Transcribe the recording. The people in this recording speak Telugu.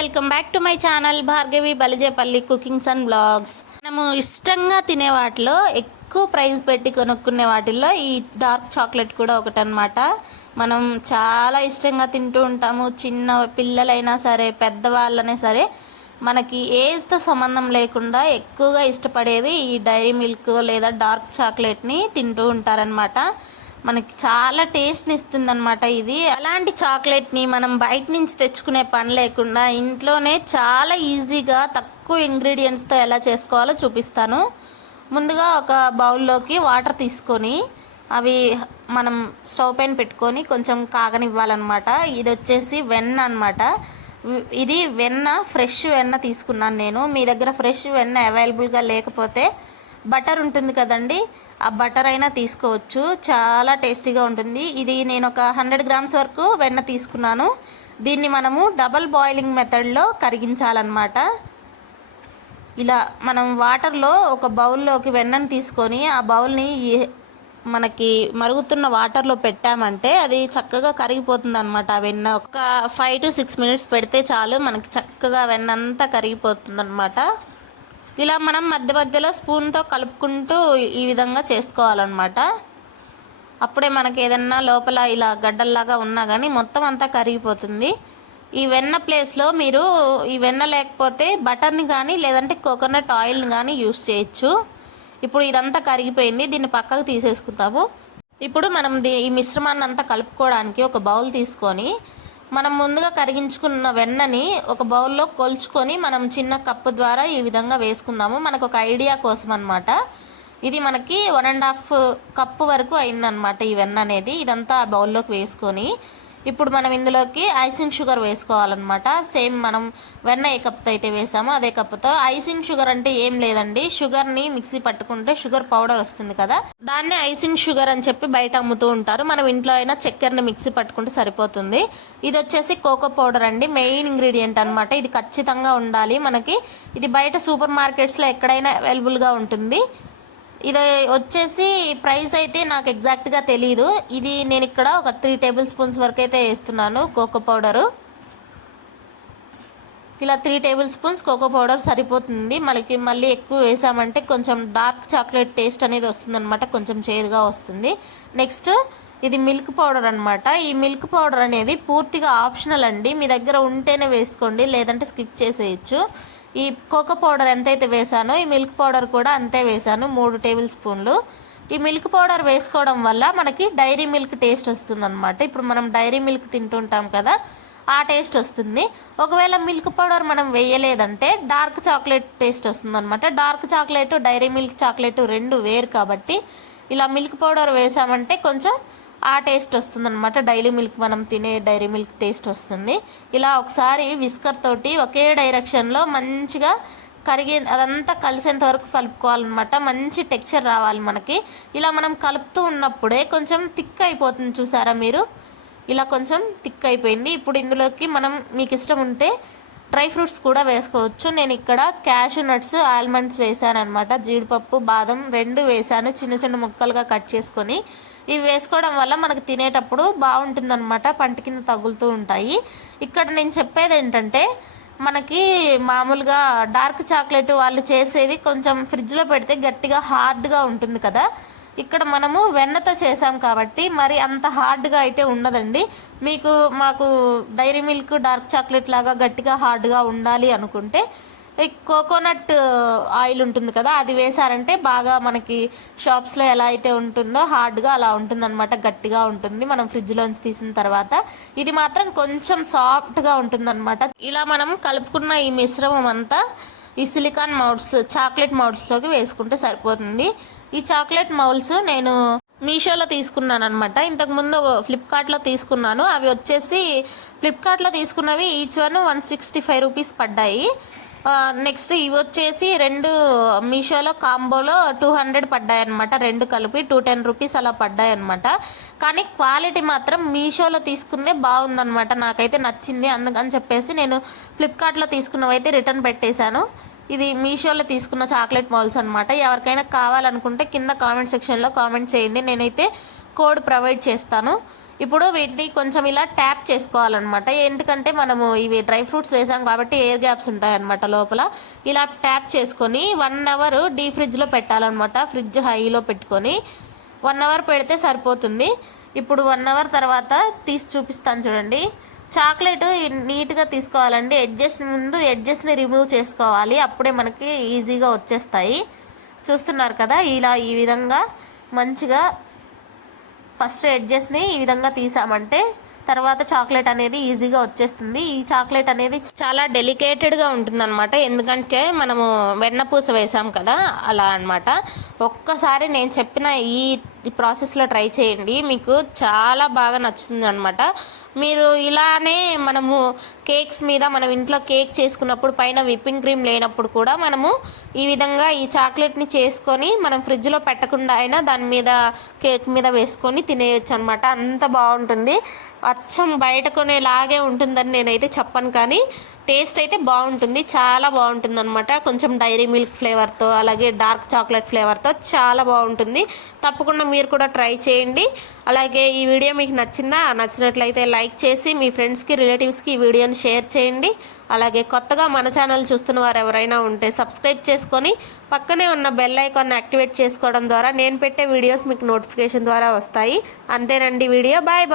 Welcome back to my channel Bhargavi Balijepalli cookings and blogs. మనము ఇష్టంగా తినే వాటిలో ఎక్కువ ప్రైస్ పెట్టి కొనుక్కునే వాటిల్లో ఈ డార్క్ చాక్లెట్ కూడా ఒకటనమాట మనం చాలా ఇష్టంగా తింటూ ఉంటాము. చిన్న పిల్లలైనా సరే పెద్దవాళ్ళనే సరే మనకి ఏజ్తో సంబంధం లేకుండా ఎక్కువగా ఇష్టపడేది ఈ డైరీ మిల్క్ లేదా డార్క్ చాక్లెట్ని తింటూ ఉంటారనమాట మనకి చాలా టేస్ట్ని ఇస్తుంది అనమాట ఇది. అలాంటి చాక్లెట్ని మనం బయట నుంచి తెచ్చుకునే పని లేకుండా ఇంట్లోనే చాలా ఈజీగా తక్కువ ఇంగ్రీడియంట్స్తో ఎలా చేసుకోవాలో చూపిస్తాను. ముందుగా ఒక బౌల్లోకి వాటర్ తీసుకొని అవి మనం స్టవ్ పైన పెట్టుకొని కొంచెం కాగనివ్వాలన్నమాట. ఇది వచ్చేసి వెన్న అనమాట ఇది వెన్న ఫ్రెష్ వెన్న తీసుకున్నాను నేను. మీ దగ్గర ఫ్రెష్ వెన్న అవైలబుల్గా లేకపోతే బటర్ ఉంటుంది కదండి ఆ బటర్ అయినా తీసుకోవచ్చు. చాలా టేస్టీగా ఉంటుంది. ఇది నేను ఒక హండ్రెడ్ గ్రామ్స్ వరకు వెన్న తీసుకున్నాను. దీన్ని మనము డబల్ బాయిలింగ్ మెథడ్లో కరిగించాలన్నమాట. ఇలా మనం వాటర్లో ఒక బౌల్లోకి వెన్నను తీసుకొని ఆ బౌల్ని మనకి మరుగుతున్న వాటర్లో పెట్టామంటే అది చక్కగా కరిగిపోతుంది అనమాట ఆ వెన్న. ఒక ఫైవ్ టు సిక్స్ మినిట్స్ పెడితే చాలు మనకి చక్కగా వెన్న అంతా కరిగిపోతుంది అనమాట ఇలా మనం మధ్య మధ్యలో స్పూన్తో కలుపుకుంటూ ఈ విధంగా చేసుకోవాలన్నమాట. అప్పుడే మనకి ఏదన్నా లోపల ఇలా గడ్డల్లాగా ఉన్నా కానీ మొత్తం అంతా కరిగిపోతుంది. ఈ వెన్న ప్లేస్లో మీరు ఈ వెన్న లేకపోతే బటర్ని కానీ లేదంటే కోకోనట్ ఆయిల్ని కానీ యూస్ చేయొచ్చు. ఇప్పుడు ఇదంతా కరిగిపోయింది దీన్ని పక్కకు తీసేసుకుంటాము ఇప్పుడు మనం ఈ మిశ్రమాన్ని అంతా కలుపుకోవడానికి ఒక బౌల్ తీసుకొని మనం ముందుగా కరిగించుకున్న వెన్నని ఒక బౌల్లో కొలుచుకొని మనం చిన్న కప్పు ద్వారా ఈ విధంగా వేసుకుందాము. మనకు ఒక ఐడియా కోసం అనమాట ఇది మనకి వన్ అండ్ హాఫ్ కప్పు వరకు అయిందనమాట ఈ వెన్న అనేది. ఇదంతా బౌల్లోకి వేసుకొని ఇప్పుడు మనం ఇందులోకి ఐసింగ్ షుగర్ వేసుకోవాలన్నమాట. సేమ్ మనం వెన్న ఏ కప్పుతో అయితే వేసామో అదే కప్పుతో. ఐసింగ్ షుగర్ అంటే ఏం లేదండి. షుగర్ని మిక్సీ పట్టుకుంటే షుగర్ పౌడర్ వస్తుంది కదా. దాన్ని ఐసింగ్ షుగర్ అని చెప్పి బయట అమ్ముతూ ఉంటారు. మనం ఇంట్లో అయినా చక్కెరని మిక్సీ పట్టుకుంటే సరిపోతుంది. ఇది వచ్చేసి కోకో పౌడర్ అండి. మెయిన్ ఇంగ్రీడియంట్ అనమాట ఇది ఖచ్చితంగా ఉండాలి మనకి. ఇది బయట సూపర్ మార్కెట్స్లో ఎక్కడైనా అవైలబుల్గా ఉంటుంది. ఇది వచ్చేసి ప్రైస్ అయితే నాకు ఎగ్జాక్ట్గా తెలీదు. ఇది నేను ఇక్కడ ఒక త్రీ టేబుల్ స్పూన్స్ వరకు అయితే వేస్తున్నాను కోకో పౌడరు ఇలా three tablespoons cocoa powder సరిపోతుంది. మనకి మళ్ళీ ఎక్కువ వేసామంటే కొంచెం డార్క్ చాక్లెట్ టేస్ట్ అనేది వస్తుందన్నమాట. కొంచెం చేదుగా వస్తుంది. నెక్స్ట్ ఇది మిల్క్ పౌడర్ అనమాట ఈ మిల్క్ పౌడర్ అనేది పూర్తిగా ఆప్షనల్ అండి. మీ దగ్గర ఉంటేనే వేసుకోండి. లేదంటే స్కిప్ చేసేయచ్చు. ఈ కోకో పౌడర్ ఎంతైతే వేసానో ఈ మిల్క్ పౌడర్ కూడా అంతే వేసాను మూడు టేబుల్ స్పూన్లు ఈ మిల్క్ పౌడర్ వేసుకోవడం వల్ల మనకి డైరీ మిల్క్ టేస్ట్ వస్తుందన్నమాట. ఇప్పుడు మనం డైరీ మిల్క్ తింటుంటాం కదా ఆ టేస్ట్ వస్తుంది. ఒకవేళ మిల్క్ పౌడర్ మనం వేయలేదంటే డార్క్ చాక్లెట్ టేస్ట్ వస్తుందన్నమాట. Dark chocolate Dairy Milk chocolate రెండు వేరు కాబట్టి ఇలా మిల్క్ పౌడర్ వేసామంటే కొంచెం ఆ టేస్ట్ వస్తుందన్నమాట. డైలీ మిల్క్ మనం తినే డైరీ మిల్క్ టేస్ట్ వస్తుంది. ఇలా ఒకసారి విస్కర్ తోటి ఒకే డైరెక్షన్లో మంచిగా కరిగే అదంతా కలిసేంత వరకు కలుపుకోవాలన్నమాట. మంచి టెక్చర్ రావాలి మనకి. ఇలా మనం కలుపుతూ ఉన్నప్పుడే కొంచెం థిక్ అయిపోతుంది చూసారా మీరు? ఇలా కొంచెం థిక్ అయిపోయింది. ఇప్పుడు ఇందులోకి మనం మీకు ఇష్టం ఉంటే డ్రై ఫ్రూట్స్ కూడా వేసుకోవచ్చు. నేను ఇక్కడ క్యాషు నట్స్ ఆల్మండ్స్ వేసాను అనమాట జీడిపప్పు బాదం రెండు వేసాను. చిన్న చిన్న ముక్కలుగా కట్ చేసుకొని ఇవి వేసుకోవడం వల్ల మనకు తినేటప్పుడు బాగుంటుందన్నమాట. పంట కింద తగులుతూ ఉంటాయి. ఇక్కడ నేను చెప్పేది ఏంటంటే మనకి మామూలుగా డార్క్ చాక్లెట్ వాళ్ళు చేసేది కొంచెం ఫ్రిడ్జ్లో పెడితే గట్టిగా హార్డ్గా ఉంటుంది కదా. ఇక్కడ మనము వెన్నతో చేసాం కాబట్టి మరి అంత హార్డ్గా అయితే ఉండదండి. మీకు మాకు డైరీ మిల్క్ డార్క్ చాక్లెట్ లాగా గట్టిగా హార్డ్గా ఉండాలి అనుకుంటే కోకోనట్ ఆయిల్ ఉంటుంది కదా అది వేసారంటే బాగా మనకి షాప్స్లో ఎలా అయితే ఉంటుందో హార్డ్గా అలా ఉంటుందన్నమాట గట్టిగా ఉంటుంది. మనం ఫ్రిడ్జ్లోంచి తీసిన తర్వాత ఇది మాత్రం కొంచెం సాఫ్ట్గా ఉంటుందన్నమాట. ఇలా మనం కలుపుకున్న ఈ మిశ్రమం అంతా ఈ సిలికాన్ మౌడ్స్ చాక్లెట్ మౌడ్స్లోకి వేసుకుంటే సరిపోతుంది. ఈ చాక్లెట్ మౌల్స్ నేను మీషోలో తీసుకున్నాను అనమాట ఇంతకుముందు ఫ్లిప్కార్ట్లో తీసుకున్నాను. అవి వచ్చేసి ఫ్లిప్కార్ట్లో తీసుకున్నవి each one one sixty five rupees పడ్డాయి. నెక్స్ట్ ఇవి వచ్చేసి రెండు మీషోలో కాంబోలో టూ హండ్రెడ్ పడ్డాయి అనమాట రెండు కలిపి టూ టెన్ రూపీస్ అలా పడ్డాయి అనమాట కానీ క్వాలిటీ మాత్రం మీషోలో తీసుకుందే బాగుందనమాట నాకైతే నచ్చింది. అందుకని చెప్పేసి నేను ఫ్లిప్కార్ట్లో తీసుకున్నవైతే రిటర్న్ పెట్టేశాను. ఇది మీషోలో తీసుకున్న చాక్లెట్ మాల్స్ అనమాట ఎవరికైనా కావాలనుకుంటే కింద కామెంట్ సెక్షన్లో కామెంట్ చేయండి. నేనైతే కోడ్ ప్రొవైడ్ చేస్తాను. ఇప్పుడు వీటిని కొంచెం ఇలా ట్యాప్ చేసుకోవాలన్నమాట. ఎందుకంటే మనము ఇవి డ్రై ఫ్రూట్స్ వేసాం కాబట్టి ఎయిర్ గ్యాప్స్ ఉంటాయన్నమాట లోపల. ఇలా ట్యాప్ చేసుకొని వన్ అవర్ డీ ఫ్రిడ్జ్లో పెట్టాలన్నమాట. ఫ్రిడ్జ్ హైలో పెట్టుకొని వన్ అవర్ పెడితే సరిపోతుంది. ఇప్పుడు వన్ అవర్ తర్వాత తీసి చూపిస్తాను చూడండి. చాక్లెట్ నీట్గా తీసుకోవాలండి. ఎడ్జెస్ ముందు ఎడ్జెస్ని రిమూవ్ చేసుకోవాలి. అప్పుడే మనకి ఈజీగా వచ్చేస్తాయి. చూస్తున్నారు కదా ఇలా ఈ విధంగా మంచిగా ఫస్ట్ ఎడ్జెస్ని ఈ విధంగా తీసామంటే తర్వాత చాక్లెట్ అనేది ఈజీగా వచ్చేస్తుంది. ఈ చాక్లెట్ అనేది చాలా డెలికేటెడ్గా ఉంటుందన్నమాట. ఎందుకంటే మనము వెన్నపూస వేసాం కదా అలా అనమాట ఒక్కసారి నేను చెప్పిన ఈ ప్రాసెస్లో ట్రై చేయండి. మీకు చాలా బాగా నచ్చుతుంది అనమాట మీరు ఇలానే మనము కేక్స్ మీద మనం ఇంట్లో కేక్ చేసుకున్నప్పుడు పైన విప్పింగ్ క్రీమ్ లేనప్పుడు కూడా మనము ఈ విధంగా ఈ చాక్లెట్ని చేసుకొని మనం ఫ్రిడ్జ్లో పెట్టకుండా అయినా దాని మీద కేక్ మీద వేసుకొని తినేయచ్చు అనమాట అంత బాగుంటుంది. అచ్చం బయట కొనేలాగే ఉంటుందని నేనైతే చెప్పను కానీ టేస్ట్ అయితే బాగుంటుంది చాలా బాగుంటుంది అనమాట కొంచెం డైరీ మిల్క్ ఫ్లేవర్తో అలాగే డార్క్ చాక్లెట్ ఫ్లేవర్తో చాలా బాగుంటుంది. తప్పకుండా మీరు కూడా ట్రై చేయండి. అలాగే ఈ వీడియో మీకు నచ్చిందా? నచ్చినట్లయితే లైక్ చేసి మీ ఫ్రెండ్స్కి రిలేటివ్స్కి ఈ వీడియోని షేర్ చేయండి. అలాగే కొత్తగా మన ఛానల్ చూస్తున్న వారు ఎవరైనా ఉంటే సబ్స్క్రైబ్ చేసుకొని పక్కనే ఉన్న బెల్ ఐకాన్ యాక్టివేట్ చేసుకోవడం ద్వారా నేను పెట్టే వీడియోస్ మీకు నోటిఫికేషన్ ద్వారా వస్తాయి. అంతేనండి వీడియో. Bye bye.